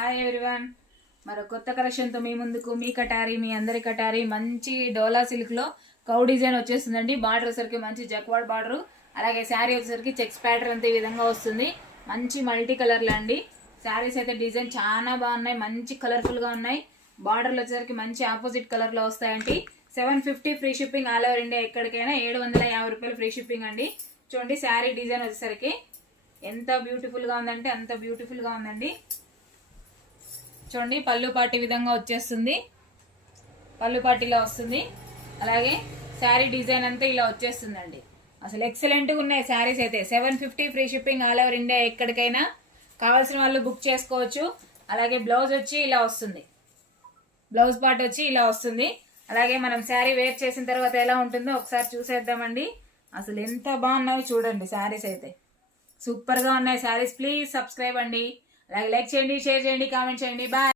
Hi everyone, మరో కొత్త కలెక్షన్తో మీ ముందుకు మీ కటారీ మీ అందరి కటారీ మంచి డోలా సిల్క్లో కౌ డిజైన్ వచ్చేస్తుందండి. బార్డర్ వచ్చేసరికి మంచి జక్వాడ్ బార్డర్, అలాగే శారీ వచ్చేసరికి చెక్స్ ప్యాటర్న్ అంతే ఈ విధంగా వస్తుంది. మంచి మల్టీ కలర్లు అండి. శారీస్ అయితే డిజైన్ చాలా బాగున్నాయి, మంచి కలర్ఫుల్గా ఉన్నాయి. బార్డర్లు వచ్చేసరికి మంచి ఆపోజిట్ కలర్లో వస్తాయండి. 750 free shipping all over India, ఎక్కడికైనా 750 రూపాయలు ఫ్రీ షిప్పింగ్ అండి. చూడండి శారీ డిజైన్ వచ్చేసరికి ఎంత బ్యూటిఫుల్గా ఉందంటే అంత బ్యూటిఫుల్గా ఉందండి. చూడండి పళ్ళు పాటి విధంగా వచ్చేస్తుంది, పళ్ళు పాటిలా వస్తుంది. అలాగే శారీ డిజైన్ అంతా ఇలా వచ్చేస్తుందండి. అసలు ఎక్సలెంట్గా ఉన్నాయి శారీస్ అయితే. 750 free shipping all over India, ఎక్కడికైనా. కావాల్సిన వాళ్ళు బుక్ చేసుకోవచ్చు. అలాగే బ్లౌజ్ వచ్చి ఇలా వస్తుంది, బ్లౌజ్ పార్ట్ వచ్చి ఇలా వస్తుంది. అలాగే మనం శారీ వేర్ చేసిన తర్వాత ఎలా ఉంటుందో ఒకసారి చూసేద్దామండి. అసలు ఎంత బాగున్నాయో చూడండి శారీస్ అయితే. సూపర్గా ఉన్నాయి శారీస్. ప్లీజ్ సబ్స్క్రైబ్ అండి. అలాగే లైక్ చేయండి, షేర్ చేయండి, కామెంట్ చేయండి. బాయ్.